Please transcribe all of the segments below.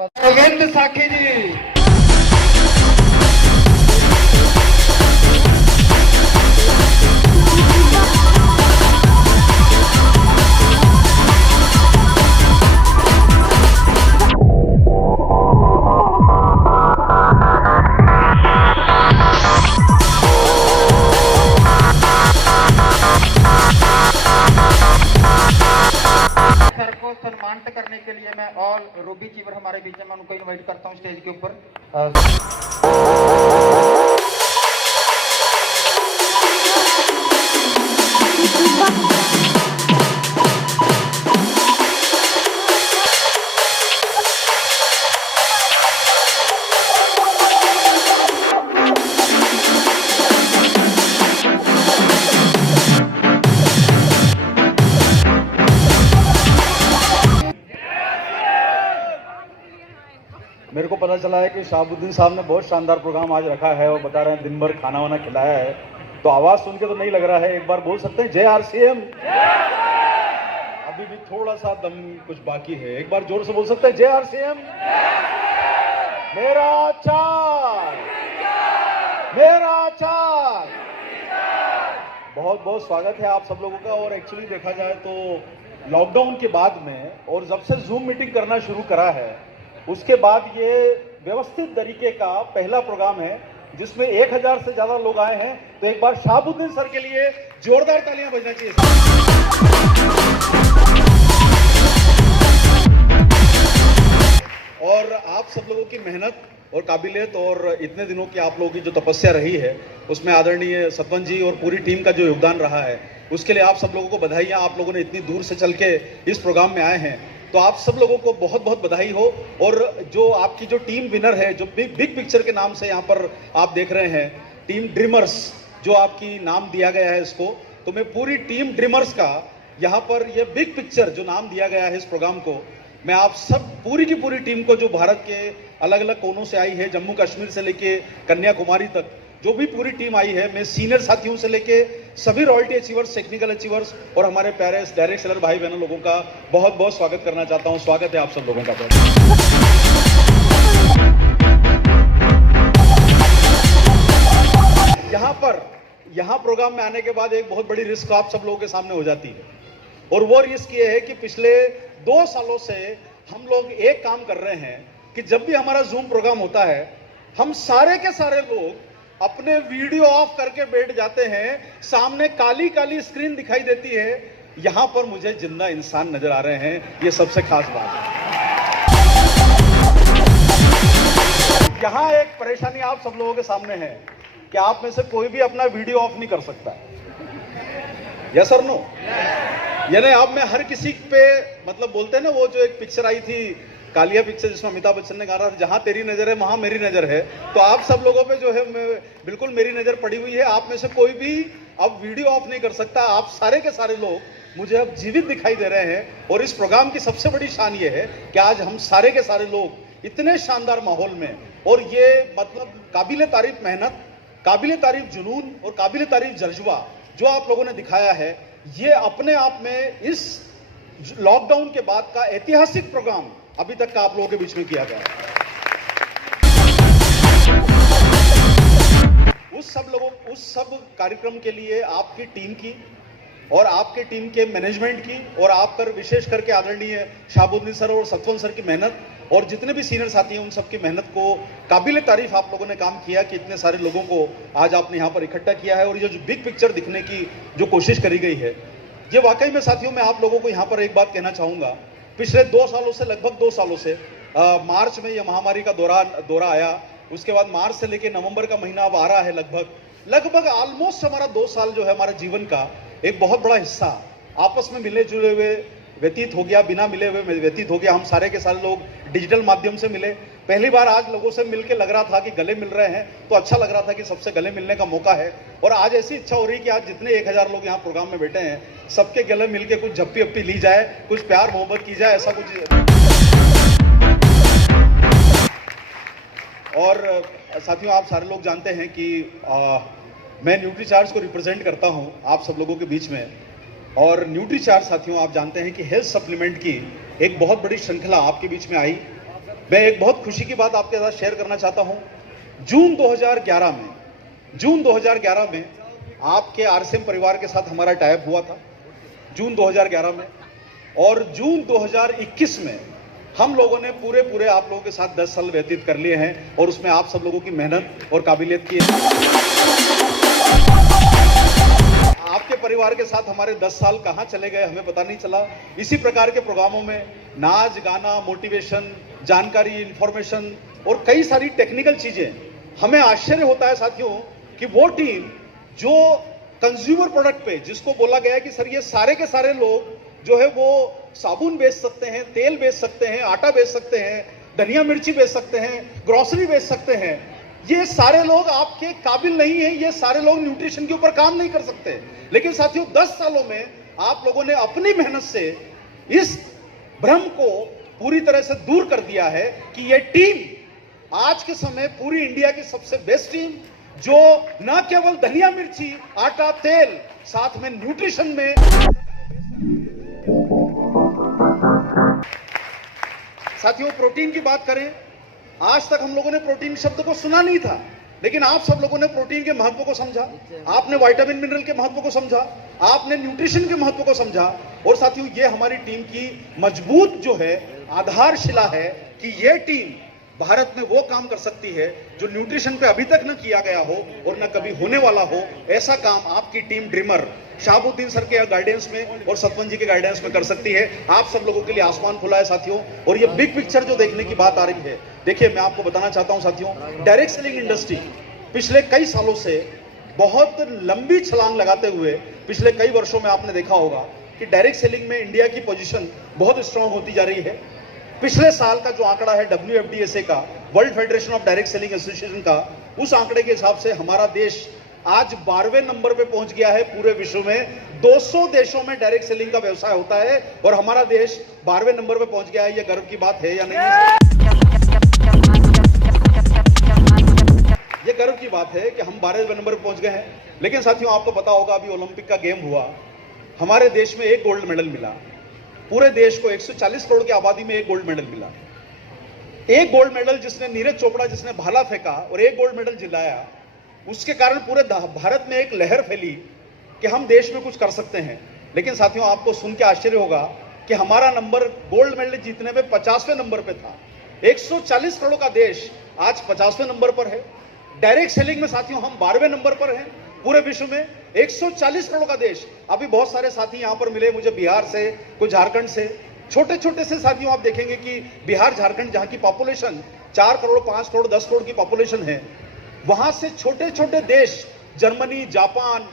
धन्यवाद। गोविंद साखी जी, को सम्मानित करने के लिए मैं और रूबी चीवर हमारे बीच में उनको इनवाइट करता हूं स्टेज के ऊपर। मेरे को पता चला है कि शहाबुद्दीन साहब ने बहुत शानदार प्रोग्राम आज रखा है और बता रहे हैं दिन भर खाना वाना खिलाया है, तो आवाज सुन के तो नहीं लग रहा है। एक बार बोल सकते हैं जय आरसीएम। अभी भी थोड़ा सा दम कुछ बाकी है, एक बार जोर से बोल सकते हैं जय आरसीएम। मेरा चार, मेरा चार। बहुत बहुत स्वागत है आप सब लोगों का। और एक्चुअली देखा जाए तो लॉकडाउन के बाद में और जब से जूम मीटिंग करना शुरू करा है उसके बाद ये व्यवस्थित तरीके का पहला प्रोग्राम है जिसमें 1000 से ज्यादा लोग आए हैं। तो एक बार शहाबुद्दीन सर के लिए जोरदार तालियां बजना चाहिए। और आप सब लोगों की मेहनत और काबिलियत और इतने दिनों की आप लोगों की जो तपस्या रही है उसमें आदरणीय सतवन जी और पूरी टीम का जो योगदान रहा है उसके लिए आप सब लोगों को बधाइयां। आप लोगों ने इतनी दूर से चल के इस प्रोग्राम में आए हैं तो आप सब लोगों को बहुत बहुत बधाई हो। और जो आपकी जो टीम विनर है जो बिग पिक्चर के नाम से यहाँ पर आप देख रहे हैं, टीम ड्रीमर्स जो आपकी नाम दिया गया है इसको, तो मैं पूरी टीम ड्रीमर्स का यहाँ पर ये बिग पिक्चर जो नाम दिया गया है इस प्रोग्राम को, मैं आप सब पूरी की पूरी टीम को जो भारत के अलग अलग कोनों से आई है, जम्मू कश्मीर से लेके कन्याकुमारी तक जो भी पूरी टीम आई है, मैं सीनियर साथियों से लेके सभी रॉयल्टी अचीवर्स, टेक्निकल अचीवर्स और हमारे प्यारे डायरेक्ट सेलर भाई बहनों लोगों का बहुत बहुत स्वागत करना चाहता हूं। स्वागत है आप सब लोगों का। यहाँ प्रोग्राम में आने के बाद एक बहुत बड़ी रिस्क आप सब लोगों के सामने हो जाती है और वो रिस्क ये है कि पिछले 2 सालों से हम लोग एक काम कर रहे हैं कि जब भी हमारा जूम प्रोग्राम होता है हम सारे के सारे लोग अपने वीडियो ऑफ करके बैठ जाते हैं, सामने काली काली स्क्रीन दिखाई देती है, यहां पर मुझे जिंदा इंसान नजर आ रहे हैं। ये सबसे खास बात है। यहां एक परेशानी आप सब लोगों के सामने है कि आप में से कोई भी अपना वीडियो ऑफ नहीं कर सकता। यस और नो? यानी आप में हर किसी पे मतलब बोलते हैं ना, वो जो एक पिक्चर आई थी कालिया पिक्चर जिसमें अमिताभ बच्चन ने कहा था जहां तेरी नजर है वहां मेरी नजर है, तो आप सब लोगों पे जो है बिल्कुल मेरी नजर पड़ी हुई है। आप में से कोई भी अब वीडियो ऑफ नहीं कर सकता। आप सारे के सारे लोग मुझे अब जीवित दिखाई दे रहे हैं और इस प्रोग्राम की सबसे बड़ी शान ये है कि आज हम सारे के सारे लोग इतने शानदार माहौल में, और ये मतलब काबिले तारीफ मेहनत, काबिले तारीफ जुनून और काबिले तारीफ जज्बा जो आप लोगों ने दिखाया है, ये अपने आप में इस लॉकडाउन के बाद का ऐतिहासिक प्रोग्राम अभी तक का आप लोगों के बीच में किया गया है। उस सब कार्यक्रम के लिए आपकी टीम की और आपके टीम के मैनेजमेंट की और आप पर विशेष करके आदरणीय शहाबुद्दीन सर और सतवन सर की मेहनत और जितने भी सीनियर साथी हैं उन सबकी मेहनत को काबिले तारीफ आप लोगों ने काम किया कि इतने सारे लोगों को आज आपने यहाँ पर इकट्ठा किया है और ये जो बिग पिक्चर दिखने की जो कोशिश करी गई है, ये वाकई में साथियों मैं आप लोगों को यहाँ पर एक बात कहना चाहूंगा। पिछले 2 सालों से, लगभग 2 सालों से, मार्च में यह महामारी का दौरा आया, उसके बाद मार्च से लेकर नवंबर का महीना अब आ रहा है, लगभग ऑलमोस्ट हमारा 2 साल जो है हमारे जीवन का एक बहुत बड़ा हिस्सा आपस में मिले जुले हुए व्यतीत हो गया, बिना मिले हुए व्यतीत हो गया। हम सारे के सारे लोग डिजिटल माध्यम से मिले। पहली बार आज लोगों से मिलके लग रहा था कि गले मिल रहे हैं, तो अच्छा लग रहा था कि सबसे गले मिलने का मौका है। और आज ऐसी इच्छा हो रही है कि आज जितने 1000 लोग यहाँ प्रोग्राम में बैठे हैं, सबके गले मिलके कुछ झप्पी अप्पी ली जाए, कुछ प्यार मोहब्बत की जाए, ऐसा कुछ। और साथियों, आप सारे लोग जानते हैं कि मैं न्यूट्रीचार्ज को रिप्रेजेंट करता हूं आप सब लोगों के बीच में। और न्यूट्रीचार्ज साथियों, आप जानते हैं कि हेल्थ सप्लीमेंट की एक बहुत बड़ी श्रृंखला आपके बीच में आई मैं एक बहुत खुशी की बात आपके साथ शेयर करना चाहता हूं। जून 2011 में आपके आरसीएम परिवार के साथ हमारा टाइप हुआ था, जून 2011 में। और जून 2021 में हम लोगों ने पूरे आप लोगों के साथ 10 साल व्यतीत कर लिए हैं और उसमें आप सब लोगों की मेहनत और काबिलियत की है। आपके परिवार के साथ हमारे 10 साल कहां चले गए हमें पता नहीं चला। इसी प्रकार के प्रोग्रामों में नाच गाना, मोटिवेशन, जानकारी, इंफॉर्मेशन और कई सारी टेक्निकल चीजें। हमें आश्चर्य होता है साथियों कि वो टीम जो कंज्यूमर प्रोडक्ट पे, जिसको बोला गया है कि सर ये सारे के सारे लोग जो है वो साबुन बेच सकते हैं, तेल बेच सकते हैं, आटा बेच सकते हैं, धनिया मिर्ची बेच सकते हैं, ग्रोसरी बेच सकते हैं, ये सारे लोग आपके काबिल नहीं है, ये सारे लोग न्यूट्रिशन के ऊपर काम नहीं कर सकते। लेकिन साथियों 10 सालों में आप लोगों ने अपनी मेहनत से इस भ्रम को पूरी तरह से दूर कर दिया है कि ये टीम आज के समय पूरी इंडिया की सबसे बेस्ट टीम, जो न केवल धनिया मिर्ची, आटा, तेल, साथ में न्यूट्रिशन में। साथियों प्रोटीन की बात करें, आज तक हम लोगों ने प्रोटीन शब्द को सुना नहीं था, लेकिन आप सब लोगों ने प्रोटीन के महत्व को समझा, आपने विटामिन मिनरल के महत्व को समझा, आपने न्यूट्रिशन के महत्व को समझा। और साथियों ये हमारी टीम की मजबूत जो है आधारशिला है कि ये टीम भारत में वो काम कर सकती है जो न्यूट्रिशन पे अभी तक न किया गया हो और न कभी होने वाला हो। ऐसा काम आपकी टीम ड्रीमर शहाबुद्दीन सर के गाइडेंस में और सतवन जी के गाइडेंस में कर सकती है। आप सब लोगों के लिए आसमान खुला है साथियों। और ये बिग पिक्चर जो देखने की बात आ रही है, देखिए मैं आपको बताना चाहता हूं साथियों, डायरेक्ट सेलिंग इंडस्ट्री पिछले कई सालों से बहुत लंबी छलांग लगाते हुए पिछले कई वर्षों में आपने देखा होगा कि डायरेक्ट सेलिंग में इंडिया की पोजीशन बहुत स्ट्रांग होती जा रही है। पिछले साल का जो आंकड़ा है WFDSA का, world federation of direct selling association का, उस आंकड़े के हिसाब से हमारा देश आज 12वें नंबर पे पहुंच गया है पूरे विश्व में। 200 देशों में डायरेक्ट सेलिंग का व्यवसाय होता है और हमारा देश 12वें नंबर पे पहुंच गया है। ये गर्व की बात है या नहीं? ये गर्व की बात है कि हम 12वें नंबर पे पहुंच गए हैं। लेकिन साथियों आपको पता होगा अभी ओलंपिक का गेम हुआ, हमारे देश में एक गोल्ड मेडल मिला। पूरे देश को 140 करोड़ की आबादी में एक गोल्ड मेडल मिला। एक गोल्ड मेडल जिसने नीरज चोपड़ा जिसने भाला फेंका और एक गोल्ड मेडल जिलाया, उसके कारण पूरे भारत में एक लहर फैली कि हम देश में कुछ कर सकते हैं। लेकिन साथियों आपको सुन के आश्चर्य होगा कि हमारा नंबर गोल्ड मेडल जीतने में 50वें नंबर पे था। 140 करोड़ का देश आज 50वें नंबर पर है। डायरेक्ट सेलिंग में साथियों हम 12वें नंबर पर हैं पूरे विश्व में। 140 करोड़ का देश। अभी बहुत सारे साथी यहां पर मिले मुझे बिहार से, कोई झारखंड से, छोटे छोटे से साथियों आप देखेंगे कि बिहार, झारखंड जहां की पॉपुलेशन 4 करोड़, 5 करोड़, 10 करोड़ की पॉपुलेशन है, वहां से छोटे छोटे देश जर्मनी, जापान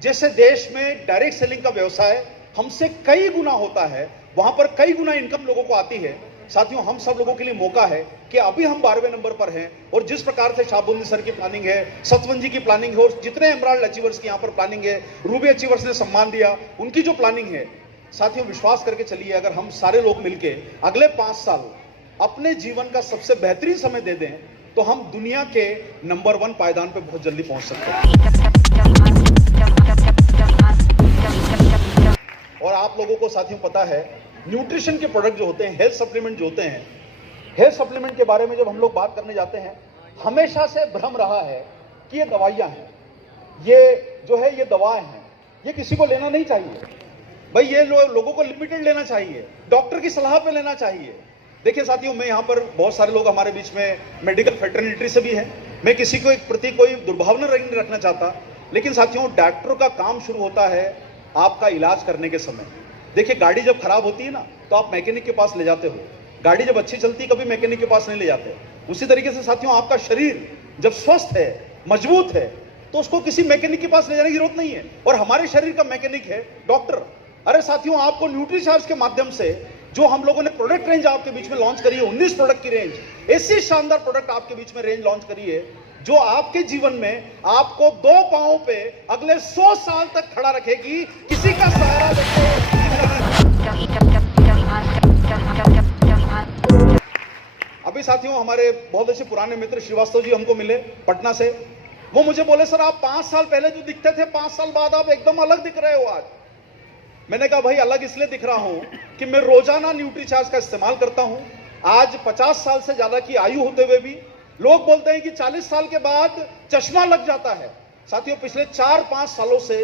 जैसे देश में डायरेक्ट सेलिंग का व्यवसाय हमसे कई गुना होता है। वहां पर कई गुना इनकम लोगों को आती है। साथियों हम सब लोगों के लिए मौका है कि अभी हम 12वें नंबर पर हैं और जिस प्रकार से शहाबुद्दीन सर की प्लानिंग है, सतवन जी की प्लानिंग है और जितने एमराल्ड अचीवर्स की यहाँ पर प्लानिंग है, रूबी अचीवर्स ने सम्मान दिया, उनकी जो प्लानिंग है, साथियों विश्वास करके चलिए अगर हम सारे लोग मिलके अगले 5 साल अपने जीवन का सबसे बेहतरीन समय दे दें तो हम दुनिया के नंबर 1 पायदान पे बहुत जल्दी पहुंच सकते हैं। और आप लोगों को साथियों पता है न्यूट्रिशन के प्रोडक्ट जो होते हैं, हेल्थ सप्लीमेंट जो होते हैं, हेल्थ सप्लीमेंट के बारे में जब हम लोग बात करने जाते हैं हमेशा से भ्रम रहा है कि ये दवाइयां हैं, ये जो है ये दवाएं हैं, ये किसी को लेना नहीं चाहिए भाई, ये लोगों को लिमिटेड लेना चाहिए, डॉक्टर की सलाह पे लेना चाहिए। देखिए साथियों मैं यहाँ पर बहुत सारे लोग हमारे बीच में मेडिकल फेटर्निटी से भी हैं, मैं किसी को एक प्रति कोई दुर्भावना नहीं रखना चाहता, लेकिन साथियों डॉक्टर का काम शुरू होता है आपका इलाज करने के समय। देखिए गाड़ी जब खराब होती है ना तो आप मैकेनिक के पास ले जाते हो, गाड़ी जब अच्छी चलती है कभी मैकेनिक के पास नहीं ले जाते। उसी तरीके से साथियों आपका शरीर जब स्वस्थ है, मजबूत है, तो उसको किसी मैकेनिक के पास ले जाने की जरूरत नहीं है। और हमारे शरीर का मैकेनिक है डॉक्टर। अरे साथियों आपको न्यूट्रीचार्ज के माध्यम से जो हम लोगों ने प्रोडक्ट रेंज आपके बीच में लॉन्च करी है, 19 प्रोडक्ट की रेंज, ऐसी शानदार प्रोडक्ट आपके बीच में रेंज लॉन्च करी है जो आपके जीवन में आपको 2 पांवों पे अगले 100 साल तक खड़ा रखेगी, किसी का सहारा लेके। अभी साथियों हमारे बहुत अच्छे पुराने मित्र श्रीवास्तव जी हमको मिले पटना से। वो मुझे बोले सर आप 5 साल पहले जो दिखते थे 5 साल बाद आप एकदम अलग दिख रहे हो आज। मैंने कहा भाई अलग इसलिए दिख रहा हूं कि मैं रोजाना न्यूट्रीचार्ज का इस्तेमाल करता हूं, आज 50 साल से ज्यादा की आयु होते हुए भी लोग बोलते हैं कि 40 साल के बाद चश्मा लग जाता है। साथियों, पिछले 4-5 सालों से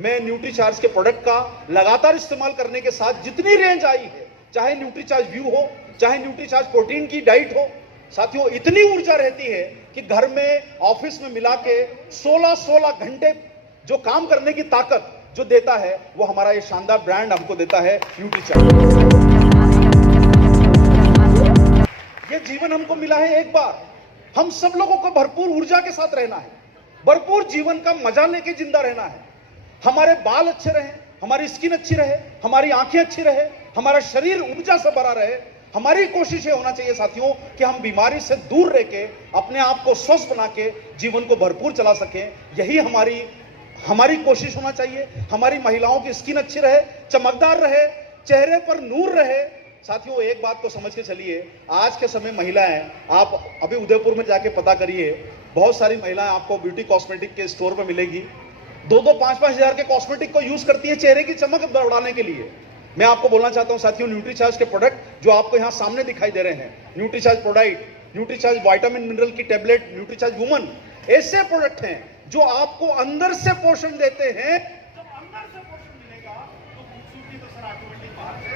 मैं न्यूट्रीचार्ज के प्रोडक्ट का लगातार इस्तेमाल करने के साथ जितनी रेंज आई है, चाहे न्यूट्रीचार्ज व्यू हो, चाहे न्यूट्रीचार्ज प्रोटीन की डाइट हो, साथियों इतनी ऊर्जा रहती है कि घर में, ऑफिस में मिला के 16-16 घंटे जो काम करने की ताकत जो देता है, वो हमारा ये शानदार ब्रांड हमको देता है न्यूट्रीचार्ज। ये जीवन हमको मिला है एक बार, हम सब लोगों को भरपूर ऊर्जा के साथ रहना है, भरपूर जीवन का मजा लेके जिंदा रहना है। हमारे बाल अच्छे रहे, हमारी स्किन अच्छी रहे, हमारी आंखें अच्छी रहे, हमारा शरीर ऊर्जा से भरा रहे। हमारी कोशिश ये होना चाहिए साथियों कि हम बीमारी से दूर रह के अपने आप को स्वस्थ बना के जीवन को भरपूर चला सकें। यही हमारी कोशिश होना चाहिए। हमारी महिलाओं की स्किन अच्छी रहे, चमकदार रहे, चेहरे पर नूर रहे। साथियों, एक बात को समझ के चलिए, आज के समय महिलाएं, आप अभी उदयपुर में जाके पता करिए, बहुत सारी महिलाएं आपको ब्यूटी कॉस्मेटिक के स्टोर में मिलेगी, 2-2, 5-5 हजार के कॉस्मेटिक को यूज करती है चेहरे की चमक बढ़ाने के लिए। मैं आपको बोलना चाहता हूं साथियों, न्यूट्रीचार्ज के प्रोडक्ट जो आपको यहां सामने दिखाई दे रहे हैं, Nutricharge ProDiet, Nutricharge vitamin mineral की टेबलेट, न्यूट्रीचार्ज वुमन, ऐसे प्रोडक्ट हैं जो आपको अंदर से पोषण देते हैं। जब अंदर से पोषण मिलेगा तो खूबसूरती तो सर ऑटोमेटिक बाहर से।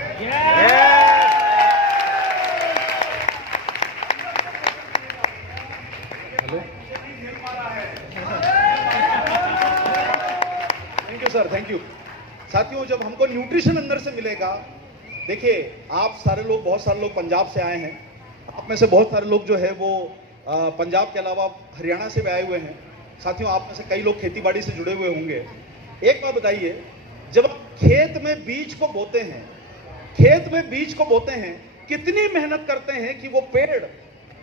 Hello, thank you sir, thank you. साथियों, जब हमको न्यूट्रिशन अंदर से मिलेगा, देखिए आप सारे लोग, बहुत सारे लोग पंजाब से आए हैं, आप में से बहुत सारे लोग जो है वो पंजाब के अलावा हरियाणा से भी आए हुए हैं। साथियों, आप में से कई लोग खेती बाड़ी से जुड़े हुए होंगे। एक बात बताइए, जब आप खेत में बीज को बोते हैं, खेत में बीज को बोते हैं, कितनी मेहनत करते हैं कि वो पेड़,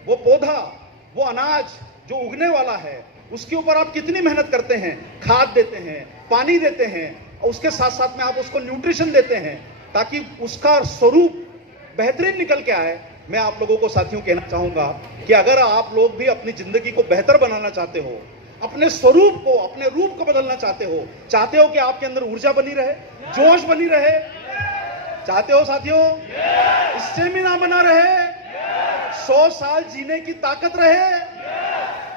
वो पौधा, वो अनाज जो उगने वाला है, उसके ऊपर आप कितनी मेहनत करते हैं, खाद देते हैं, पानी देते हैं, उसके साथ साथ में आप उसको न्यूट्रिशन देते हैं ताकि उसका स्वरूप बेहतरीन निकल के आए। मैं आप लोगों को साथियों कहना चाहूंगा कि अगर आप लोग भी अपनी जिंदगी को बेहतर बनाना चाहते हो, अपने स्वरूप को, अपने रूप को बदलना चाहते हो कि आपके अंदर ऊर्जा बनी रहे, जोश बनी रहे, चाहते हो साथियों, स्टेमिना बना रहे, 100 साल जीने की ताकत रहे।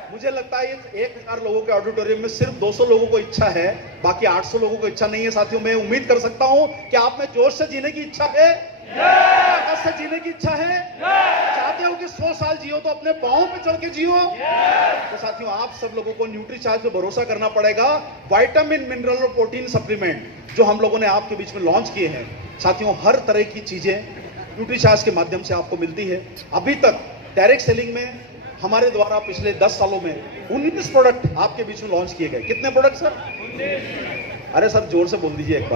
मुझे लगता है 1000 लोगों के ऑडिटोरियम में सिर्फ 200 लोगों को इच्छा है, बाकी 800 लोगों को इच्छा नहीं है। साथियों, मैं उम्मीद कर सकता हूं कि आप में जोश से जीने की इच्छा है, ताकत से जीने की इच्छा है, चाहते हो कि 100 साल जियो तो अपने पांव पे चल के जियो। तो साथियों, आप सब लोगों को न्यूट्रीचार्ज पे भरोसा करना पड़ेगा। विटामिन, मिनरल और प्रोटीन सप्लीमेंट जो हम लोगों ने आपके बीच में लॉन्च किए हैं, साथियों हर तरह की चीजें न्यूट्रीचार्ज के माध्यम से आपको मिलती है। अभी तक डायरेक्ट सेलिंग में हमारे द्वारा पिछले 10 सालों में 19 प्रोडक्ट आपके बीच में लॉन्च किए गए। कितने प्रोडक्ट सर? 19। अरे सर, जोर से बोल दीजिए, एक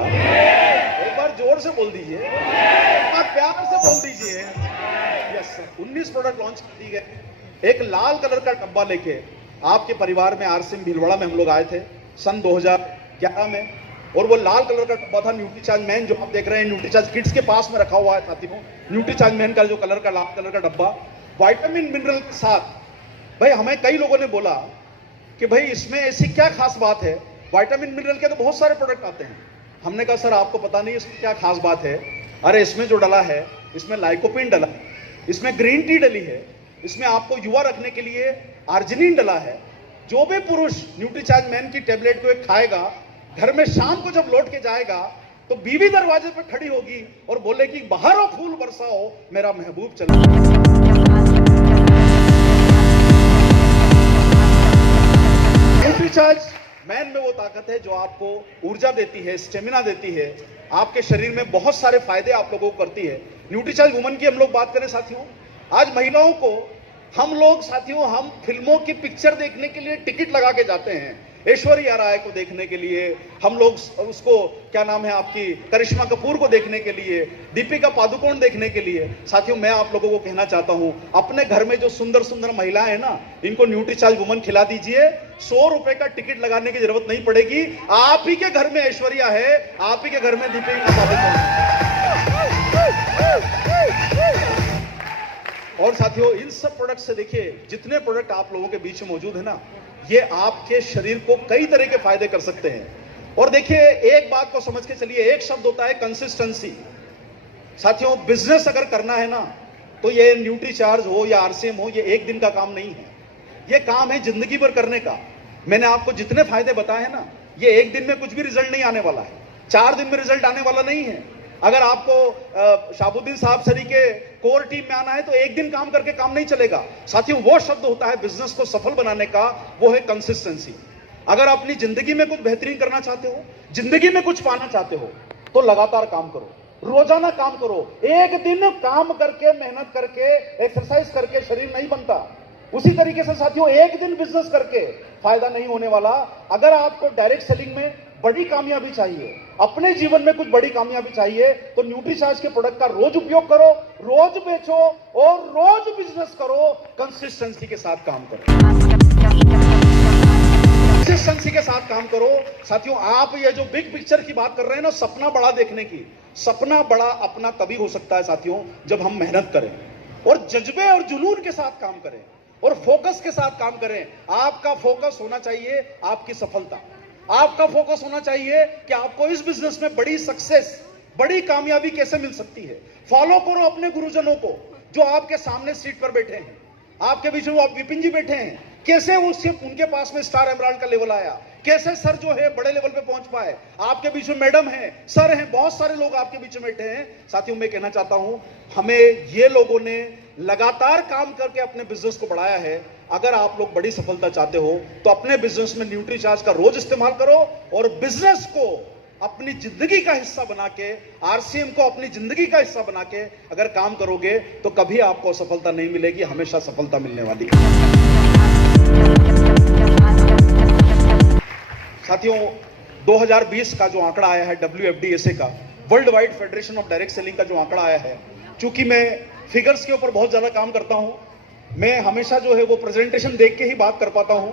बार जोर से बोल दीजिए, एक बार प्यार से बोल दीजिए। यस सर, 19 प्रोडक्ट लॉन्च कर दिए गए। एक लाल कलर का डब्बा लेके आपके परिवार में आरसीएम भीलवाड़ा में हम लोग आए थे सन 2011 में, और वो लाल कलर का डब्बा था न्यूट्रीचार्ज मैन, जो आप देख रहे हैं न्यूट्रीचार्ज किड्स के पास में रखा हुआ है साथियों। न्यूट्रीचार्ज मैन का जो कलर का लाल कलर का डब्बा विटामिन मिनरल के साथ। भाई, हमें कई लोगों ने बोला कि भाई इसमें ऐसी क्या खास बात है, विटामिन मिनरल के तो बहुत सारे प्रोडक्ट आते हैं। हमने कहा सर, आपको पता नहीं इसमें क्या खास बात है? अरे इसमें जो डला है, इसमें लाइकोपिन डला है, इसमें ग्रीन टी डली है, इसमें आपको युवा रखने के लिए आर्जिनिन डला है। जो भी पुरुष न्यूट्रीचार्ज मैन की टेबलेट को एक खाएगा, घर में शाम को जब लौट के जाएगा तो बीवी दरवाजे पर खड़ी होगी और बोलेगी, बाहर हो फूल बरसाओ, मेरा महबूब चला। न्यूट्रीचार्ज मैन में वो ताकत है जो आपको ऊर्जा देती है, स्टेमिना देती है, आपके शरीर में बहुत सारे फायदे आप लोगों को करती है। न्यूट्रीचार्ज वुमन की हम लोग बात करें साथियों, आज महिलाओं को हम लोग साथियों, हम फिल्मों की पिक्चर देखने के लिए टिकट लगा के जाते हैं। ऐश्वर्या राय को देखने के लिए हम लोग, उसको क्या नाम है आपकी, करिश्मा कपूर को देखने के लिए, दीपिका पादुकोण देखने के लिए। साथियों, मैं आप लोगों को कहना चाहता हूं, अपने घर में जो सुंदर सुंदर महिलाएं हैं ना, इनको न्यूट्रीचार्ज वुमन खिला दीजिए। 100 रुपए का टिकट लगाने की जरूरत नहीं पड़ेगी। आप ही के घर में ऐश्वर्या है, आप ही के घर में दीपिका पादुकोण है। और साथियों, इन सब प्रोडक्ट से देखिए, जितने प्रोडक्ट आप लोगों के बीच में मौजूद है ना, ये आपके शरीर को कई तरह के फायदे कर सकते हैं। और देखिए, एक बात को समझ के चलिए, एक शब्द होता है कंसिस्टेंसी। साथियों, बिजनेस अगर करना है ना, तो ये न्यूट्रीचार्ज हो या आरसीएम हो, ये एक दिन का काम नहीं है, ये काम है जिंदगी भर करने का। मैंने आपको जितने फायदे बताए हैं ना, ये एक दिन में कुछ भी रिजल्ट नहीं आने वाला है, 4 दिन में रिजल्ट आने वाला नहीं है। अगर आपको शाहबुद्दीन साहब सरी के कोर टीम में आना है तो एक दिन काम करके काम नहीं चलेगा साथियों। वो शब्द होता है बिजनेस को सफल बनाने का, वो है कंसिस्टेंसी। अगर अपनी जिंदगी में कुछ बेहतरीन करना चाहते हो, जिंदगी में कुछ पाना चाहते हो, तो लगातार काम करो, रोजाना काम करो। एक दिन काम करके, मेहनत करके, एक्सरसाइज करके शरीर नहीं बनता। उसी तरीके से साथियों, एक दिन बिजनेस करके फायदा नहीं होने वाला। अगर आपको डायरेक्ट सेलिंग में बड़ी कामयाबी चाहिए, अपने जीवन में कुछ बड़ी कामयाबी चाहिए, तो न्यूट्रीचार्ज के प्रोडक्ट का रोज उपयोग करो, रोज बेचो और रोज बिजनेस करो। कंसिस्टेंसी के साथ काम करो, कंसिस्टेंसी के साथ काम करो साथियों। आप ये जो बिग पिक्चर की बात कर रहे हैं ना, सपना बड़ा देखने की, सपना बड़ा अपना तभी हो सकता है साथियों जब हम मेहनत करें और जज्बे और जुनून के साथ काम करें और फोकस के साथ काम करें। आपका फोकस होना चाहिए आपकी सफलता, आपका फोकस होना चाहिए कि आपको इस बिजनेस में बड़ी सक्सेस, बड़ी कामयाबी कैसे मिल सकती है। फॉलो करो अपने गुरुजनों को जो आपके सामने सीट पर बैठे हैं, आपके बीच में आप विपिन जी बैठे हैं, कैसे उनके पास में स्टार एमराल्ड का लेवल आया, कैसे सर जो है बड़े लेवल पे पहुंच पाए। आपके बीच में मैडम है, सर हैं, बहुत सारे लोग आपके बीच में बैठे हैं। साथियों, मैं कहना चाहता हूं, हमें ये लोगों ने लगातार काम करके अपने बिजनेस को बढ़ाया है। अगर आप लोग बड़ी सफलता चाहते हो तो अपने बिजनेस में न्यूट्रीचार्ज का रोज इस्तेमाल करो और बिजनेस को अपनी जिंदगी का हिस्सा बना के, आरसीएम को अपनी जिंदगी का हिस्सा बना के अगर काम करोगे तो कभी आपको असफलता नहीं मिलेगी, हमेशा सफलता मिलने वाली है। साथियों, 2020 का जो आंकड़ा आया है WFDSA का, world wide federation of direct selling का जो आंकड़ा आया है, चूंकि मैं फिगर्स के ऊपर बहुत ज्यादा काम करता हूं, मैं हमेशा जो है वो प्रेजेंटेशन देख के ही बात कर पाता हूं।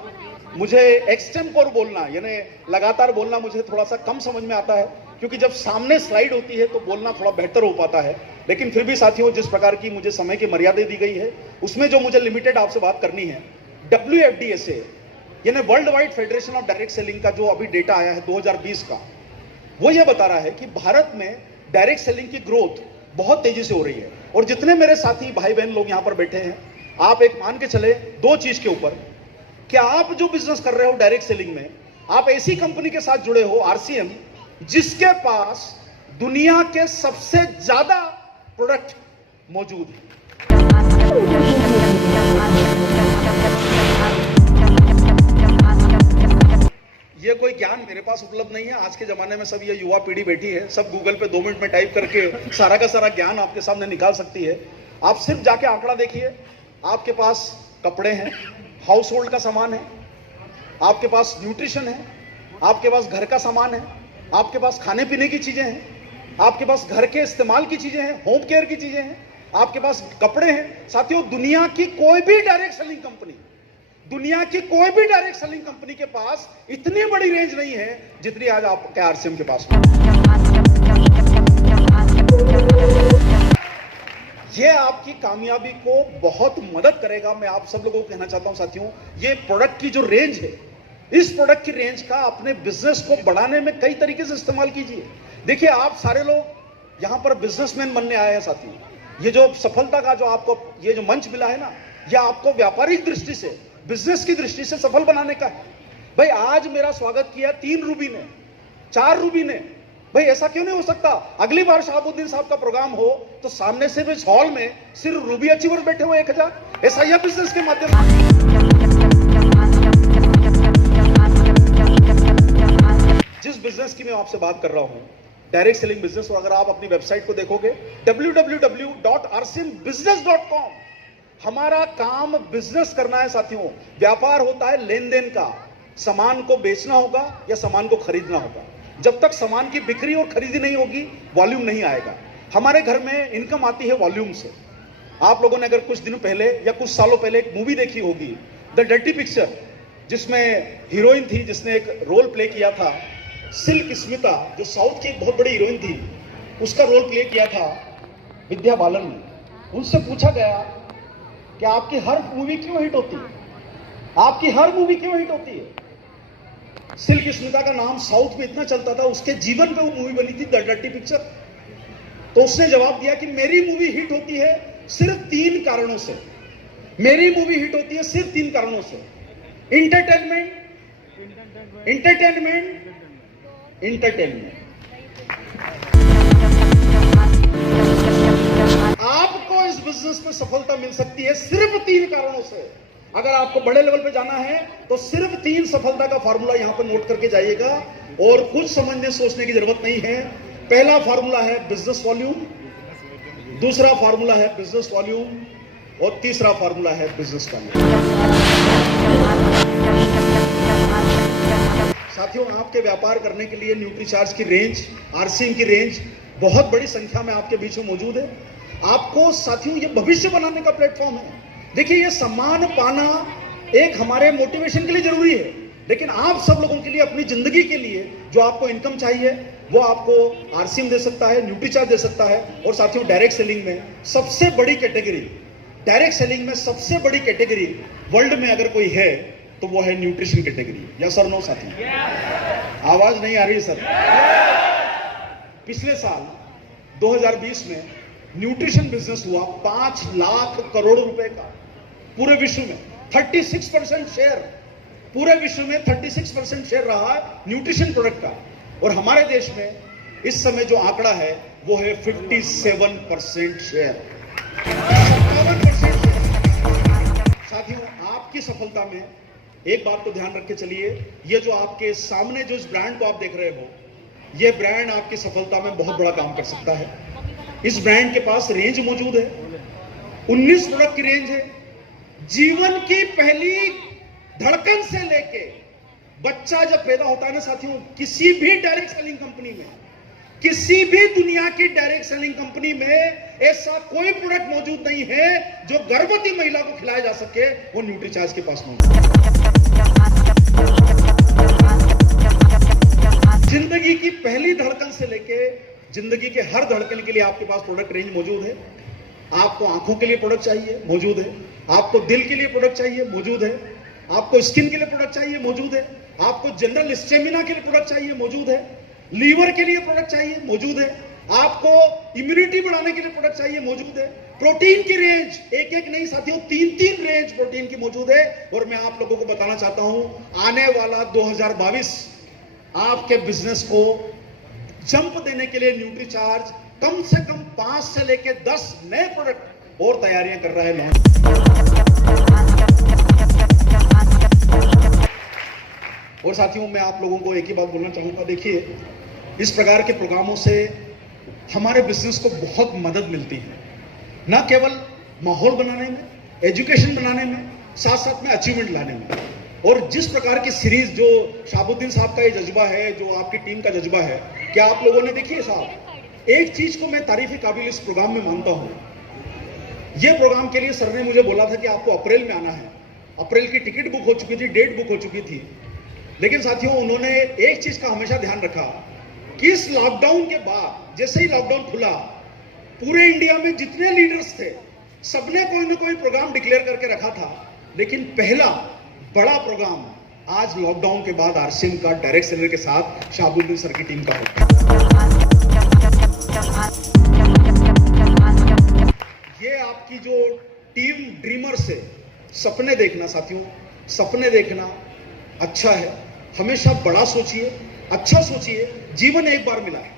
मुझे एक्सटेम्पोर बोलना, यानी लगातार बोलना मुझे थोड़ा सा कम समझ में आता है, क्योंकि जब सामने स्लाइड होती है तो बोलना थोड़ा बेहतर हो पाता है। लेकिन फिर भी साथियों, जिस प्रकार की मुझे समय की मर्यादा दी गई है, उसमें जो मुझे लिमिटेड आपसे बात करनी है, WFDSA यानी world wide federation of direct selling का जो अभी डेटा आया है 2020 का, वो ये बता रहा है कि भारत में डायरेक्ट सेलिंग की ग्रोथ बहुत तेजी से हो रही है। और जितने मेरे साथी भाई बहन लोग यहां पर बैठे हैं, आप एक मान के चले दो चीज के ऊपर, कि आप जो बिजनेस कर रहे हो डायरेक्ट सेलिंग में, आप ऐसी कंपनी के साथ जुड़े हो, आरसीएम, जिसके पास दुनिया के सबसे ज्यादा प्रोडक्ट मौजूद है। ये कोई ज्ञान मेरे पास उपलब्ध नहीं है। आज के जमाने में सब ये युवा पीढ़ी बैठी है, सब गूगल पे 2 मिनट में टाइप करके सारा का सारा ज्ञान आपके सामने निकाल सकती है। आप सिर्फ जाके आंकड़ा देखिए, आपके पास कपड़े हैं, हाउस होल्ड का सामान है, आपके पास न्यूट्रिशन है, आपके पास घर का सामान है, आपके पास खाने पीने की चीजें हैं, आपके पास घर के इस्तेमाल की चीजें हैं, होम केयर की चीजें हैं, आपके पास कपड़े हैं। साथियों, दुनिया की कोई भी डायरेक्ट सेलिंग कंपनी, दुनिया की कोई भी डायरेक्ट सेलिंग कंपनी के पास इतनी बड़ी रेंज नहीं है जितनी आज आपके आरसीएम के पास है। ये आपकी कामयाबी को बहुत मदद करेगा। मैं आप सब लोगों को कहना चाहता हूं साथियों, ये प्रोडक्ट की जो रेंज है, इस प्रोडक्ट की रेंज का अपने बिजनेस को बढ़ाने में कई तरीके से इस्तेमाल कीजिए। देखिए, आप सारे लोग यहां पर बिजनेसमैन बनने आए हैं साथियों। ये जो सफलता का जो आपको ये जो मंच मिला है ना, यह आपको व्यापारिक दृष्टि से, बिजनेस की दृष्टि से सफल बनाने का है। भाई, आज मेरा स्वागत किया 3 रूबी ने, 4 रूबी ने। भाई, ऐसा क्यों नहीं हो सकता? अगली बार शाहबुद्दीन साहब का प्रोग्राम हो तो सामने से इस हॉल में सिर्फ रूबी अचीवर बैठे हुए 1000, ऐसा यह बिजनेस के माध्यम जिस बिजनेस की मैं आपसे बात कर रहा हूं, डायरेक्ट सेलिंग बिजनेस। और अगर आप अपनी वेबसाइट को देखोगे www.rcmbusiness.com, हमारा काम बिजनेस करना है साथियों। व्यापार होता है लेन देन का, सामान को बेचना होगा या सामान को खरीदना होगा। जब तक सामान की बिक्री और खरीदी नहीं होगी, वॉल्यूम नहीं आएगा। हमारे घर में इनकम आती है वॉल्यूम से। आप लोगों ने अगर कुछ दिनों पहले या कुछ सालों पहले एक मूवी देखी होगी, द डर्टी पिक्चर, जिसमें हीरोइन थी जिसने एक रोल प्ले किया था, सिल्क स्मिता, जो साउथ की एक बहुत बड़ी हीरोइन थी, उसका रोल प्ले किया था विद्या बालन ने। उनसे पूछा गया कि आपकी हर मूवी क्यों हिट होती है, आपकी हर मूवी क्यों हिट होती है? सिल्क स्मिता का नाम साउथ में इतना चलता था, उसके जीवन पे वो मूवी बनी थी द डर्टी पिक्चर। तो उसने जवाब दिया कि मेरी मूवी हिट होती है सिर्फ 3 कारणों से। मेरी मूवी हिट होती है सिर्फ 3 कारणों से। Entertainment, entertainment, entertainment. आपको इस बिजनेस में सफलता मिल सकती है सिर्फ 3 कारणों से। अगर आपको बड़े लेवल पे जाना है तो सिर्फ 3 सफलता का फार्मूला यहां पर नोट करके जाइएगा और कुछ समझने सोचने की जरूरत नहीं है। पहला फार्मूला है बिजनेस वॉल्यूम, दूसरा फार्मूला है बिजनेस वॉल्यूम और तीसरा फार्मूला है बिजनेस वॉल्यूम। साथियों, आपके व्यापार करने के लिए न्यूट्रीचार्ज की रेंज, आरसीएम की रेंज बहुत बड़ी संख्या में आपके बीच में मौजूद है। आपको साथियों ये भविष्य बनाने का प्लेटफॉर्म है। देखिए, ये सम्मान पाना एक हमारे मोटिवेशन के लिए जरूरी है, लेकिन आप सब लोगों के लिए अपनी जिंदगी के लिए जो आपको इनकम चाहिए वो आपको आरसीएम दे सकता है, न्यूट्रीचार्ज दे सकता है। और साथियों, डायरेक्ट सेलिंग में सबसे बड़ी कैटेगरी, डायरेक्ट सेलिंग में सबसे बड़ी कैटेगरी वर्ल्ड में अगर कोई है तो वो है न्यूट्रिशन कैटेगरी। या सर नो साथियों? आवाज नहीं आ रही सर? पिछले साल 2020 में न्यूट्रिशन बिजनेस हुआ 5 लाख करोड़ रुपए का पूरे विश्व में। 36% शेयर, पूरे विश्व में 36% शेयर रहा न्यूट्रिशन प्रोडक्ट का। और हमारे देश में इस समय जो आंकड़ा है वो है 57% शेयर, 57%। साथियों, आपकी सफलता में एक बात तो ध्यान रख के चलिए, ये जो आपके सामने जो इस ब्रांड को आप देख रहे हो, ये ब्रांड आपकी सफलता में बहुत बड़ा काम कर सकता है। इस ब्रांड के पास रेंज मौजूद है, 19 प्रोडक्ट की रेंज है। जीवन की पहली धड़कन से लेके बच्चा जब पैदा होता है ना साथियों, किसी भी डायरेक्ट सेलिंग कंपनी में, किसी भी दुनिया की डायरेक्ट सेलिंग कंपनी में ऐसा कोई प्रोडक्ट मौजूद नहीं है जो गर्भवती महिला को खिलाया जा सके, वो न्यूट्रीचार्ज के पास मौजूद है। जिंदगी की पहली धड़कन से लेके जिंदगी के हर धड़कन के लिए आपके पास प्रोडक्ट रेंज मौजूद है। आपको आंखों के लिए प्रोडक्ट चाहिए, मौजूद है। आपको दिल के लिए प्रोडक्ट चाहिए, मौजूद है। आपको स्किन के लिए प्रोडक्ट चाहिए, मौजूद है। आपको जनरल स्टेमिना के लिए प्रोडक्ट चाहिए, मौजूद है। लीवर के लिए प्रोडक्ट चाहिए, मौजूद है। आपको इम्यूनिटी बढ़ाने के लिए प्रोडक्ट चाहिए, मौजूद है। प्रोटीन की रेंज एक एक नहीं साथियों, 3 रेंज प्रोटीन की मौजूद है। और मैं आप लोगों को बताना चाहता हूं, आने वाला 2022 आपके बिजनेस को जंप देने के लिए न्यूट्रीचार्ज कम से कम 5 से लेके 10 नए प्रोडक्ट और तैयारियां कर रहा है लॉन्च। और साथियों, मैं आप लोगों को एक ही बात बोलना चाहूंगा, देखिए, इस प्रकार के प्रोग्रामों से हमारे बिजनेस को बहुत मदद मिलती है, न केवल माहौल बनाने में, एजुकेशन बनाने में, साथ साथ में अचीवमेंट लाने में। और जिस प्रकार की सीरीज जो शाहबुद्दीन साहब का ये जज्बा है, जो आपकी टीम का जज्बा है, क्या आप लोगों ने देखी है साहब? एक चीज को मैं तारीफ काबिल इस प्रोग्राम में मानता हूं, ये प्रोग्राम के लिए सर ने मुझे बोला था कि आपको अप्रैल में आना है। अप्रैल की टिकट बुक हो चुकी थी, डेट बुक हो चुकी थी, लेकिन साथियों उन्होंने एक चीज का हमेशा ध्यान रखा कि इस लॉकडाउन के बाद, जैसे ही लॉकडाउन खुला, पूरे इंडिया में जितने लीडर्स थे सबने कोई ना कोई प्रोग्राम डिक्लेयर करके रखा था, लेकिन पहला बड़ा प्रोग्राम आज लॉकडाउन के बाद आरसीएम का डायरेक्ट सेलर के साथ शाहबुद्दीन सर की टीम का होगा। ये आपकी जो टीम ड्रीमर्स है, सपने देखना साथियों, सपने देखना अच्छा है। हमेशा बड़ा सोचिए, अच्छा सोचिए। जीवन एक बार मिला है,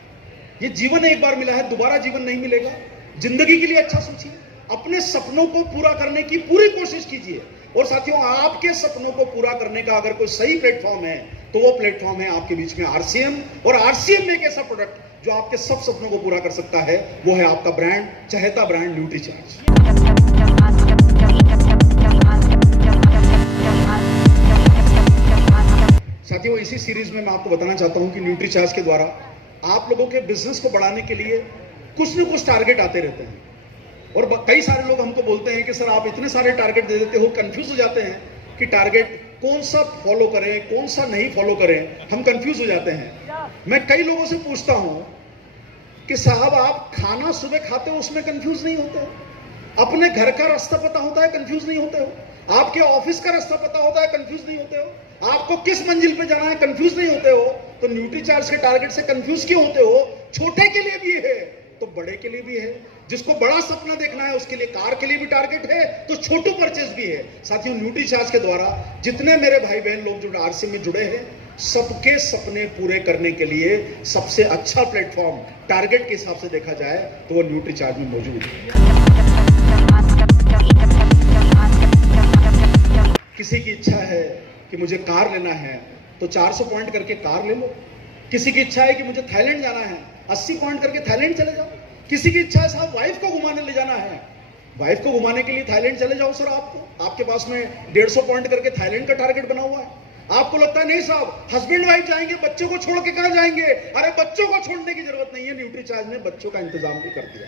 ये जीवन एक बार मिला है, दोबारा जीवन नहीं मिलेगा। जिंदगी के लिए अच्छा सोचिए, अपने सपनों को पूरा करने की पूरी कोशिश कीजिए। और साथियों, आपके सपनों को पूरा करने का अगर कोई सही प्लेटफॉर्म है तो वो प्लेटफॉर्म है आपके बीच में आरसीएम। और आरसीएम में एक ऐसा प्रोडक्ट जो आपके सब सपनों को पूरा कर सकता है, वो है आपका ब्रांड, चहेता ब्रांड न्यूट्रीचार्ज। साथियों, इसी सीरीज में मैं आपको बताना चाहता हूं कि न्यूट्रीचार्ज के द्वारा आप लोगों के बिजनेस को बढ़ाने के लिए कुछ न कुछ टारगेट आते रहते हैं। और कई सारे लोग हमको बोलते हैं कि सर आप इतने सारे टारगेट दे देते हो, कंफ्यूज हो जाते हैं कि टारगेट कौन सा फॉलो करें, कौन सा नहीं फॉलो करें, हम कंफ्यूज हो जाते हैं। मैं कई लोगों से पूछता हूं कि साहब आप खाना सुबह खाते हो, उसमें कंफ्यूज नहीं होते हो? अपने घर का रास्ता पता होता है, कंफ्यूज नहीं होते हो? आपके ऑफिस का रास्ता पता होता है, कंफ्यूज नहीं होते हो? आपको किस मंजिल पे जाना है, कंफ्यूज नहीं होते हो? तो न्यूट्रीचार्ज के टारगेट से कंफ्यूज क्यों होते हो? छोटे के लिए भी है, तो बड़े के लिए भी है। जिसको बड़ा सपना देखना है उसके लिए कार के लिए भी टारगेट है, तो छोटू परचेज भी है। साथियों, न्यूट्रीचार्ज के द्वारा जितने मेरे भाई बहन लोग जो आरसीएम में जुड़े हैं, सबके सपने पूरे करने के लिए सबसे अच्छा प्लेटफॉर्म टारगेट के हिसाब से देखा जाए तो वो न्यूट्रीचार्ज में मौजूद है। किसी की इच्छा है कि मुझे कार लेना है तो 400 पॉइंट करके कार ले लो। किसी की इच्छा है कि मुझे थाईलैंड जाना है, 80 पॉइंट करके थाईलैंड चले जाओ। किसी की इच्छा है साहब वाइफ को घुमाने ले जाना है, वाइफ को घुमाने के लिए थाईलैंड चले जाओ। सर आपके पास में 150 पॉइंट करके थाईलैंड का टारगेट बना हुआ है। आपको लगता है नहीं साहब हस्बैंड वाइफ जाएंगे, बच्चों को छोड़ के कहां जाएंगे? अरे बच्चों को छोड़ने की जरूरत नहीं है, न्यूट्रीचार्ज ने बच्चों का इंतजाम भी कर दिया।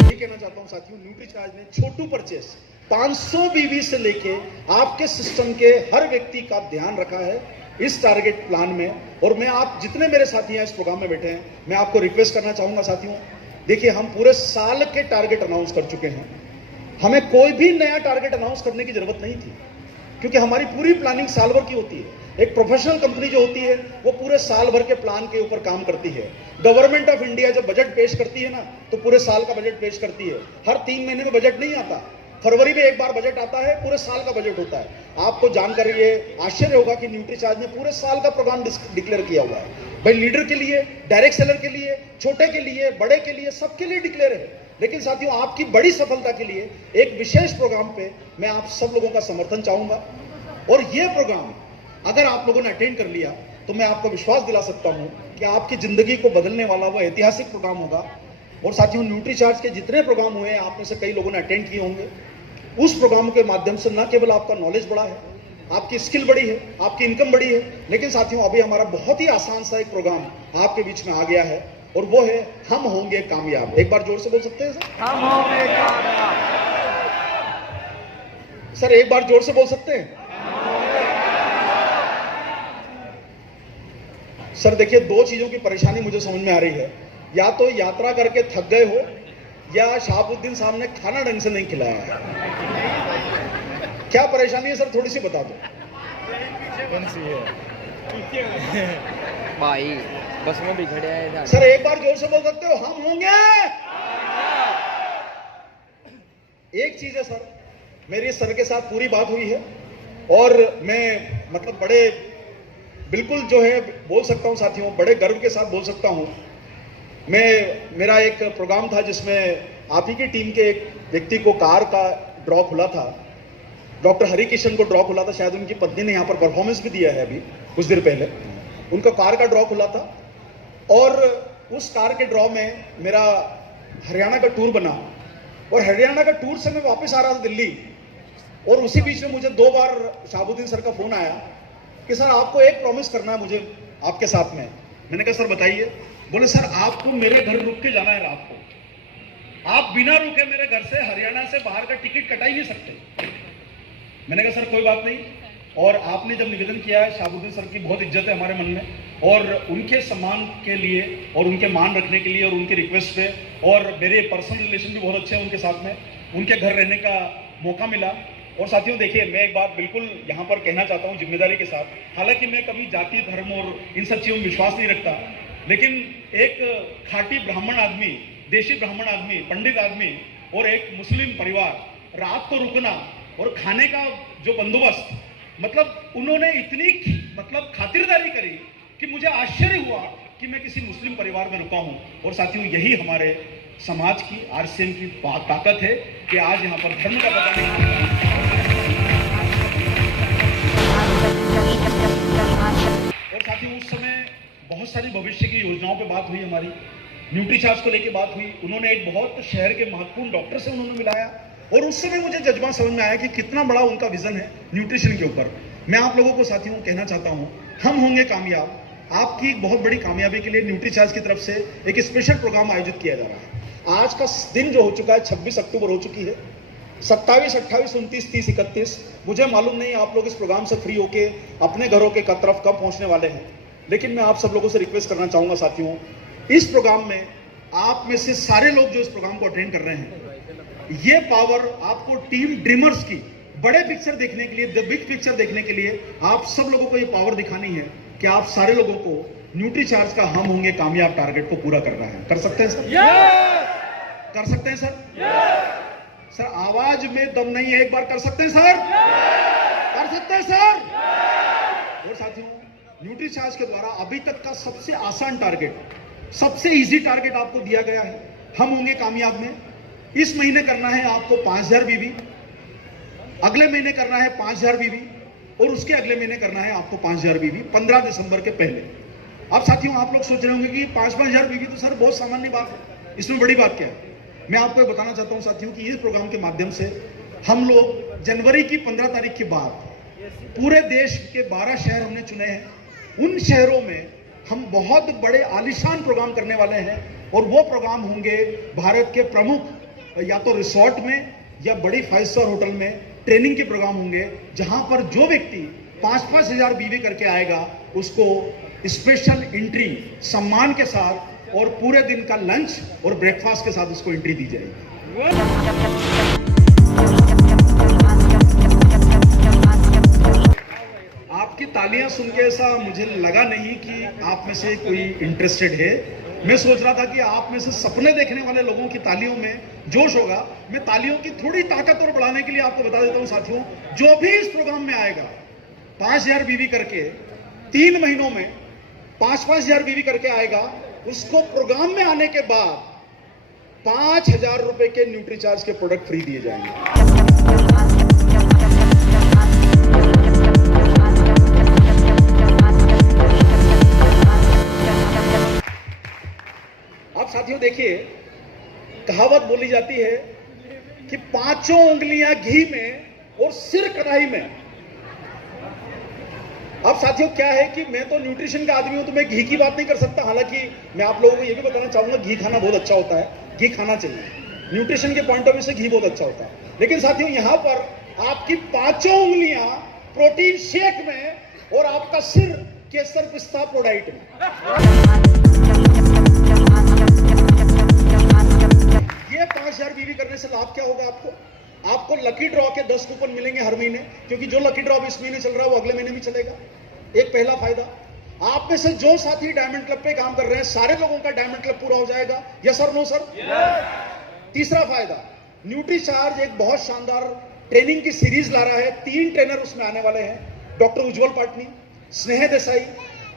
ये कहना चाहता हूं साथियों, न्यूट्रीचार्ज ने छोटू परचेस 500 बीवी से लेके आपके सिस्टम के हर व्यक्ति का ध्यान रखा है इस टारगेट प्लान में। और मैं आप जितने मेरे साथी हैं इस प्रोग्राम में बैठे हैं, मैं आपको रिक्वेस्ट करना चाहूंगा साथियों, देखिए हम पूरे साल के टारगेट अनाउंस कर चुके हैं। हमें कोई भी नया टारगेट अनाउंस करने की जरूरत नहीं थी, क्योंकि हमारी पूरी प्लानिंग साल भर की होती है। एक प्रोफेशनल कंपनी जो होती है वो पूरे साल भर के प्लान के ऊपर काम करती है। गवर्नमेंट ऑफ इंडिया जब बजट पेश करती है ना, तो पूरे साल का बजट पेश करती है। हर 3 महीने में बजट नहीं आता, फरवरी में एक बार बजट आता है, पूरे साल का बजट होता है। आपको जानकर ये आश्चर्य होगा कि न्यूट्रीचार्ज ने पूरे साल का प्रोग्राम डिक्लेयर किया हुआ है। भाई लीडर के लिए, डायरेक्ट सेलर के लिए, छोटे के लिए, बड़े के लिए, सबके लिए डिक्लेयर है। लेकिन साथियों, आपकी बड़ी सफलता के लिए एक विशेष प्रोग्राम पे मैं आप सब लोगों का समर्थन चाहूंगा। और ये प्रोग्राम अगर आप लोगों ने अटेंड कर लिया तो मैं आपको विश्वास दिला सकता हूं कि आपकी जिंदगी को बदलने वाला वह ऐतिहासिक प्रोग्राम होगा। और साथियों, न्यूट्रीचार्ज के जितने प्रोग्राम हुए हैं, आप में से कई लोगों ने अटेंड किए होंगे। उस प्रोग्राम के माध्यम से न केवल आपका नॉलेज बढ़ा है, आपकी स्किल बढ़ी है, आपकी इनकम बढ़ी है, लेकिन साथियों अभी हमारा बहुत ही आसान सा एक प्रोग्राम आपके बीच में आ गया है, और वो है हम होंगे कामयाब। एक बार जोर से बोल सकते हैं सर? हम होंगे कामयाब। सर एक बार जोर से बोल सकते हैं? सर देखिए, 2 चीजों की परेशानी मुझे समझ में आ रही है। या तो यात्रा करके थक गए हो, या शहाबुद्दीन साहब ने खाना ढंग से नहीं खिलाया है। क्या परेशानी है सर, थोड़ी सी बता दो। कौन सी है भाई? बस में बिगड़े हैं सर एक बार जोर से बोल सकते हो? हम होंगे। एक चीज है सर, मेरी सर के साथ पूरी बात हुई है, और मैं मतलब बड़े बिल्कुल जो है बोल सकता हूं साथियों, बड़े गर्व के साथ बोल सकता हूं। मेरा एक प्रोग्राम था जिसमें आप ही की टीम के एक व्यक्ति को कार का ड्रॉ खुला था। डॉक्टर हरि किशन को ड्रॉ खुला था, शायद उनकी पत्नी ने यहाँ पर परफॉर्मेंस भी दिया है अभी कुछ देर पहले। उनका कार का ड्रॉ खुला था, और उस कार के ड्रॉ में मेरा हरियाणा का टूर बना, और हरियाणा का टूर से मैं वापस आ रहा था दिल्ली, और उसी बीच में मुझे 2 बार शहाबुद्दीन सर का फोन आया कि सर आपको एक प्रॉमिस करना है मुझे आपके साथ में। मैंने कहा सर बताइए। बोले सर आपको मेरे घर रुक के जाना है रात को, आप बिना रुके मेरे घर से हरियाणा से बाहर का टिकट कटा ही नहीं सकते। मैंने कहा सर कोई बात नहीं। और आपने जब निवेदन किया है, शहाबुद्दीन सर की बहुत इज्जत है हमारे मन में, और उनके सम्मान के लिए और उनके मान रखने के लिए और उनकी रिक्वेस्ट पे, और मेरे पर्सनल रिलेशन भी बहुत अच्छे हैं उनके साथ में, उनके घर रहने का मौका मिला। और साथियों देखिए, मैं एक बात बिल्कुल यहाँ पर कहना चाहता हूँ जिम्मेदारी के साथ, हालांकि मैं कभी जाति धर्म और इन सब चीज़ों में विश्वास नहीं रखता, लेकिन एक खाटी ब्राह्मण आदमी, देशी ब्राह्मण आदमी, पंडित आदमी और एक मुस्लिम परिवार रात को रुकना और खाने का जो बंदोबस्त, मतलब उन्होंने इतनी मतलब खातिरदारी करी कि मुझे आश्चर्य हुआ कि मैं किसी मुस्लिम परिवार में रुका हूं। और साथियों यही हमारे समाज की, आरसीएम की ताकत है कि आज यहाँ पर धर्म का पता नहीं। और साथियों उस समय बहुत सारी भविष्य की योजनाओं पे बात हुई हमारी, न्यूट्रीचार्ज को लेके बात हुई। उन्होंने एक बहुत शहर के महत्वपूर्ण डॉक्टर से उन्होंने मिलाया, और उस समय मुझे जज्बा समझ में आया कि कितना बड़ा उनका विजन है न्यूट्रिशन के ऊपर। मैं आप लोगों को साथियों कहना चाहता हूं, हम होंगे कामयाब। आपकी एक बहुत बड़ी कामयाबी के लिए न्यूट्रीचार्ज की तरफ से एक स्पेशल प्रोग्राम आयोजित किया जा रहा है। आज का दिन जो हो चुका है, 26 अक्टूबर हो चुकी है, 27, 28, 29, 30, 31, मुझे मालूम नहीं आप लोग इस प्रोग्राम से फ्री होके अपने घरों के तरफ कब पहुंचने वाले हैं, लेकिन मैं आप सब लोगों से रिक्वेस्ट करना चाहूंगा साथियों, इस प्रोग्राम में आप में से सारे लोग जो इस प्रोग्राम को अटेंड कर रहे हैं, ये पावर आपको टीम ड्रीमर्स की बड़े पिक्चर देखने के लिए, द बिग पिक्चर देखने के लिए आप सब लोगों को ये पावर दिखानी है कि आप सारे लोगों को न्यूट्रीचार्ज का हम होंगे कामयाब टारगेट को पूरा करना है। कर सकते हैं सर? कर सकते हैं सर? सर आवाज में दम नहीं है, एक बार कर सकते हैं सर? कर सकते हैं सर? और साथियों, न्यूट्रीचार्ज के द्वारा अभी तक का सबसे आसान टारगेट, सबसे इजी टारगेट आपको दिया गया है हम होंगे कामयाब में। इस महीने करना है आपको 5000 बीवी, अगले महीने करना है 5000 बीवी, और उसके अगले महीने करना है आपको 5000 बीवी 15 दिसंबर के पहले। अब साथियों, आप लोग सोच रहे होंगे कि 5-5000 बीवी तो सर बहुत सामान्य बात है, इसमें बड़ी बात क्या है? मैं आपको ये बताना चाहता हूं साथियों कि इस प्रोग्राम के माध्यम से हम लोग जनवरी की 15 तारीख के बाद पूरे देश के 12 शहर हमने चुने हैं। उन शहरों में हम बहुत बड़े आलीशान प्रोग्राम करने वाले हैं, और वो प्रोग्राम होंगे भारत के प्रमुख या तो रिसोर्ट में या बड़ी 5 स्टार होटल में ट्रेनिंग के प्रोग्राम होंगे, जहां पर जो व्यक्ति 5-5 हजार बीवी करके आएगा उसको स्पेशल एंट्री सम्मान के साथ और पूरे दिन का लंच और ब्रेकफास्ट के साथ उसको एंट्री दी जाएगी। आपकी तालियां सुन के ऐसा मुझे लगा नहीं कि आप में से कोई इंटरेस्टेड है। मैं सोच रहा था कि आप में से सपने देखने वाले लोगों की तालियों में जोश होगा। मैं तालियों की थोड़ी ताकत और बढ़ाने के लिए आपको बता देता हूं साथियों, जो भी इस प्रोग्राम में आएगा 5000 बीवी करके 3 महीनों में 5-5 हजार बीवी करके आएगा, उसको प्रोग्राम में आने के बाद 5000 रुपए के न्यूट्रीचार्ज के प्रोडक्ट फ्री दिए जाएंगे। आप साथियों देखिए, कहावत बोली जाती है कि 5 उंगलियां घी में और सिर कढ़ाई में। अब साथियों क्या है कि मैं तो न्यूट्रिशन का आदमी हूं, तो मैं घी की बात नहीं कर सकता। हालांकि मैं आप लोगों को यह भी बताना चाहूंगा, घी खाना बहुत अच्छा होता है, घी खाना चाहिए, न्यूट्रिशन के पॉइंट ऑफ व्यू से घी बहुत अच्छा होता है। लेकिन साथियों यहां पर आपकी 5 उंगलियां प्रोटीन शेक में और आपका सिर केसर पिस्ता प्रोडाइट में। ये 5000 बीवी करने से लाभ क्या होगा आपको लकी ड्रॉ के 10 कूपन मिलेंगे हर महीने, क्योंकि जो लकी ड्रॉ इस महीने चल रहा है वो अगले महीने भी चलेगा। एक पहला फायदा। आप में से जो साथी डायमंड क्लब पे काम कर रहे हैं, सारे लोगों का डायमंड क्लब पूरा हो जाएगा। यस और नो सर? तीसरा फायदा, न्यूट्रीचार्ज एक बहुत शानदार ट्रेनिंग की सीरीज ला रहा है। 3 ट्रेनर उसमें आने वाले हैं, डॉक्टर उज्जवल पाटनी, स्नेह देसाई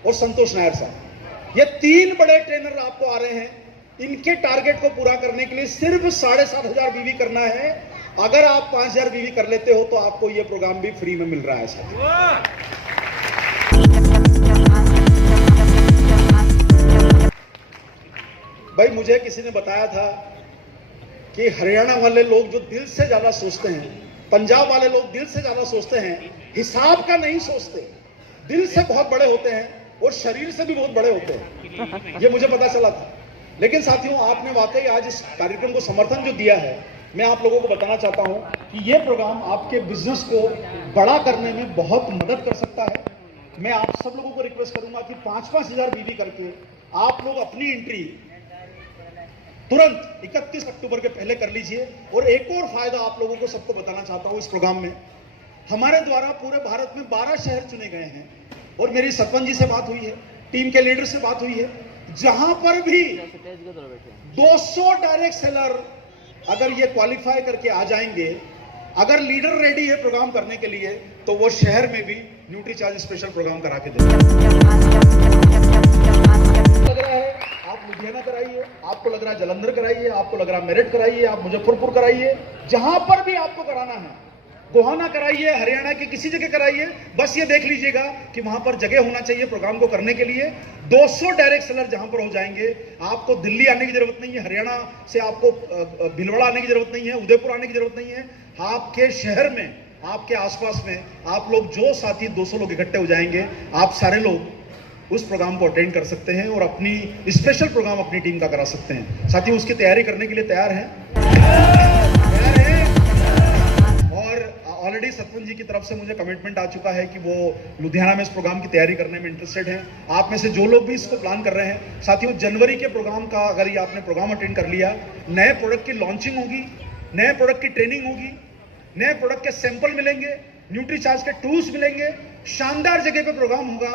और संतोष नायर साहब। ये 3 बड़े ट्रेनर आपको आ रहे हैं। इनके टारगेट को पूरा करने के लिए सिर्फ 7500 बीवी करना है। अगर आप 5000 बीवी कर लेते हो तो आपको यह प्रोग्राम भी फ्री में मिल रहा है साथियों। भाई मुझे किसी ने बताया था कि हरियाणा वाले लोग जो दिल से ज्यादा सोचते हैं, पंजाब वाले लोग दिल से ज्यादा सोचते हैं, हिसाब का नहीं सोचते, दिल से बहुत बड़े होते हैं और शरीर से भी बहुत बड़े होते हैं। ये मुझे पता चला था। लेकिन साथियों, आपने वाकई आज इस कार्यक्रम को समर्थन जो दिया है, मैं आप लोगों को बताना चाहता हूं कि यह प्रोग्राम आपके बिजनेस को बड़ा करने में बहुत मदद कर सकता है। मैं आप सब लोगों को रिक्वेस्ट करूंगा कि 5-5 हजार बीवी करके आप लोग अपनी एंट्री तुरंत 31 अक्टूबर के पहले कर लीजिए। और एक और फायदा आप लोगों को सबको बताना चाहता हूं, इस प्रोग्राम में हमारे द्वारा पूरे भारत में 12 शहर चुने गए हैं, और मेरी सतवन जी से बात हुई है, टीम के लीडर से बात हुई है, जहां पर भी 200 डायरेक्ट सेलर अगर ये क्वालिफाई करके आ जाएंगे, अगर लीडर रेडी है प्रोग्राम करने के लिए, तो वो शहर में भी न्यूट्रीचार्ज स्पेशल प्रोग्राम करा के देंगे। लग रहा है आप लुधियाना कराइए, आपको लग रहा है जलंधर कराइए, आपको लग रहा है मेरठ कराइए, आप मुजफ्फरपुर कराइए, जहां पर भी आपको कराना है, गोहाना कराइए, हरियाणा के किसी जगह कराइए। बस ये देख लीजिएगा कि वहां पर जगह होना चाहिए प्रोग्राम को करने के लिए। 200 डायरेक्ट सेलर जहां पर हो जाएंगे, आपको दिल्ली आने की जरूरत नहीं है, हरियाणा से आपको भीलवाड़ा आने की जरूरत नहीं है, उदयपुर आने की जरूरत नहीं है। आपके शहर में, आपके आसपास में आप लोग जो साथी 200 लोग इकट्ठे हो जाएंगे, आप सारे लोग उस प्रोग्राम को अटेंड कर सकते हैं और अपनी स्पेशल प्रोग्राम अपनी टीम का करा सकते हैं। साथियों, उसकी तैयारी करने के लिए तैयार हैं? ऑलरेडी सतवन जी की तरफ से मुझे कमिटमेंट आ चुका है कि वो लुधियाना में इस प्रोग्राम की तैयारी करने में इंटरेस्टेड हैं। आप में से जो लोग भी इसको प्लान कर रहे हैं, साथियों जनवरी के प्रोग्राम का अगर ये आपने प्रोग्राम अटेंड कर लिया, नए प्रोडक्ट की लॉन्चिंग होगी, नए प्रोडक्ट की ट्रेनिंग होगी, नए प्रोडक्ट के सैंपल मिलेंगे, न्यूट्रीचार्ज के टूल्स मिलेंगे, शानदार जगह पे प्रोग्राम होगा,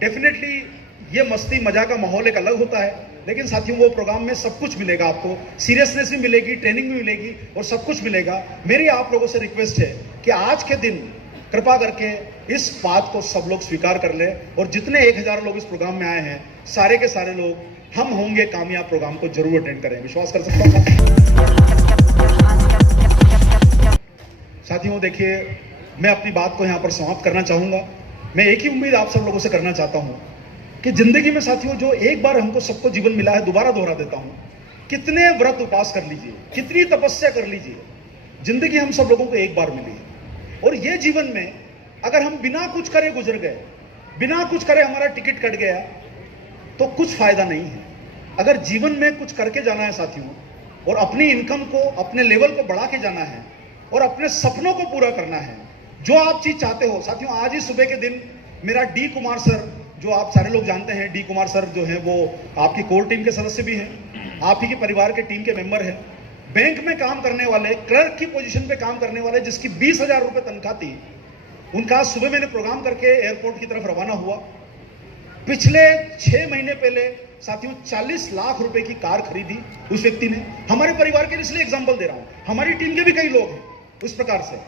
डेफिनेटली ये मस्ती मजा का माहौल एक अलग होता है, लेकिन साथियों वो प्रोग्राम में सब कुछ मिलेगा आपको, सीरियसनेस भी मिलेगी, ट्रेनिंग भी मिलेगी और सब कुछ मिलेगा। मेरी आप लोगों से रिक्वेस्ट है कि आज के दिन कृपा करके इस बात को सब लोग स्वीकार कर ले और जितने 1000 लोग इस प्रोग्राम में आए हैं सारे के सारे लोग हम होंगे कामयाब प्रोग्राम को जरूर अटेंड करें। विश्वास कर सकता हूँ साथियों। देखिए, मैं अपनी बात को यहाँ पर समाप्त करना चाहूंगा। मैं एक ही उम्मीद आप सब लोगों से करना चाहता हूं कि जिंदगी में साथियों जो एक बार हमको सबको जीवन मिला है, दोबारा दोहरा देता हूं, कितने व्रत उपास कर लीजिए, कितनी तपस्या कर लीजिए, जिंदगी हम सब लोगों को एक बार मिली है और ये जीवन में अगर हम बिना कुछ करे गुजर गए, बिना कुछ करे हमारा टिकट कट गया तो कुछ फायदा नहीं है। अगर जीवन में कुछ करके जाना है साथियों और अपनी इनकम को, अपने लेवल को बढ़ा के जाना है और अपने सपनों को पूरा करना है, जो आप चीज चाहते हो साथियों। आज ही सुबह के दिन मेरा डी कुमार सर, जो आप सारे लोग जानते हैं, डी कुमार सर जो है वो आपकी कोर टीम के सदस्य भी हैं, आप ही के परिवार के टीम के मेंबर हैं, बैंक में काम करने वाले, क्लर्क की पोजीशन पे काम करने वाले, जिसकी 20,000 रुपए तनख्वाह थी, उनका आज सुबह मैंने प्रोग्राम करके एयरपोर्ट की तरफ रवाना हुआ। पिछले 6 महीने पहले साथियों 40 लाख रुपए की कार खरीदी उस व्यक्ति ने। हमारे परिवार के, इसलिए एग्जाम्पल दे रहा हूं, हमारी टीम के भी कई लोग हैं उस प्रकार से।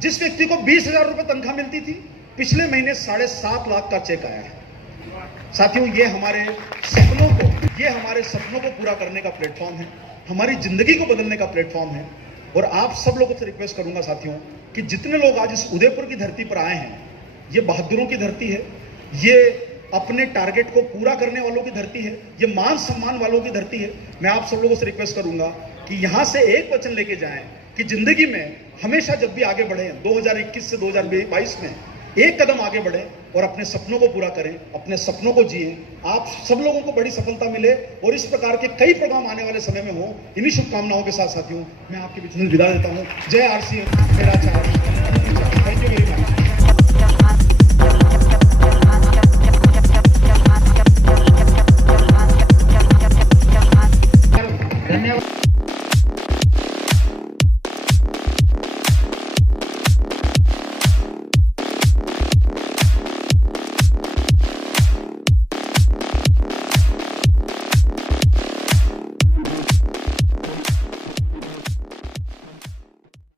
जिस व्यक्ति को 20,000 रुपए तनख्वाह मिलती थी, पिछले महीने 7.5 लाख का चेक आया है। साथियों ये हमारे सपनों को पूरा करने का प्लेटफॉर्म है, हमारी जिंदगी को बदलने का प्लेटफॉर्म है। और आप सब लोगों से रिक्वेस्ट करूंगा साथियों कि जितने लोग आज इस उदयपुर की धरती पर आए हैं, ये बहादुरों की धरती है, ये अपने टारगेट को पूरा करने वालों की धरती है, ये मान सम्मान वालों की धरती है। मैं आप सब लोगों से रिक्वेस्ट करूंगा कि यहां से एक वचन लेके जाएं कि जिंदगी में हमेशा जब भी आगे बढ़े, 2021 से 2022 में एक कदम आगे बढ़े और अपने सपनों को पूरा करें, अपने सपनों को जिए। आप सब लोगों को बड़ी सफलता मिले और इस प्रकार के कई प्रोग्राम आने वाले समय में हो। इन्हीं शुभकामनाओं के साथ साथियों मैं आपके बीच में विदा देता हूं। जय आरसीएम, मेरा charge. Thank you very much.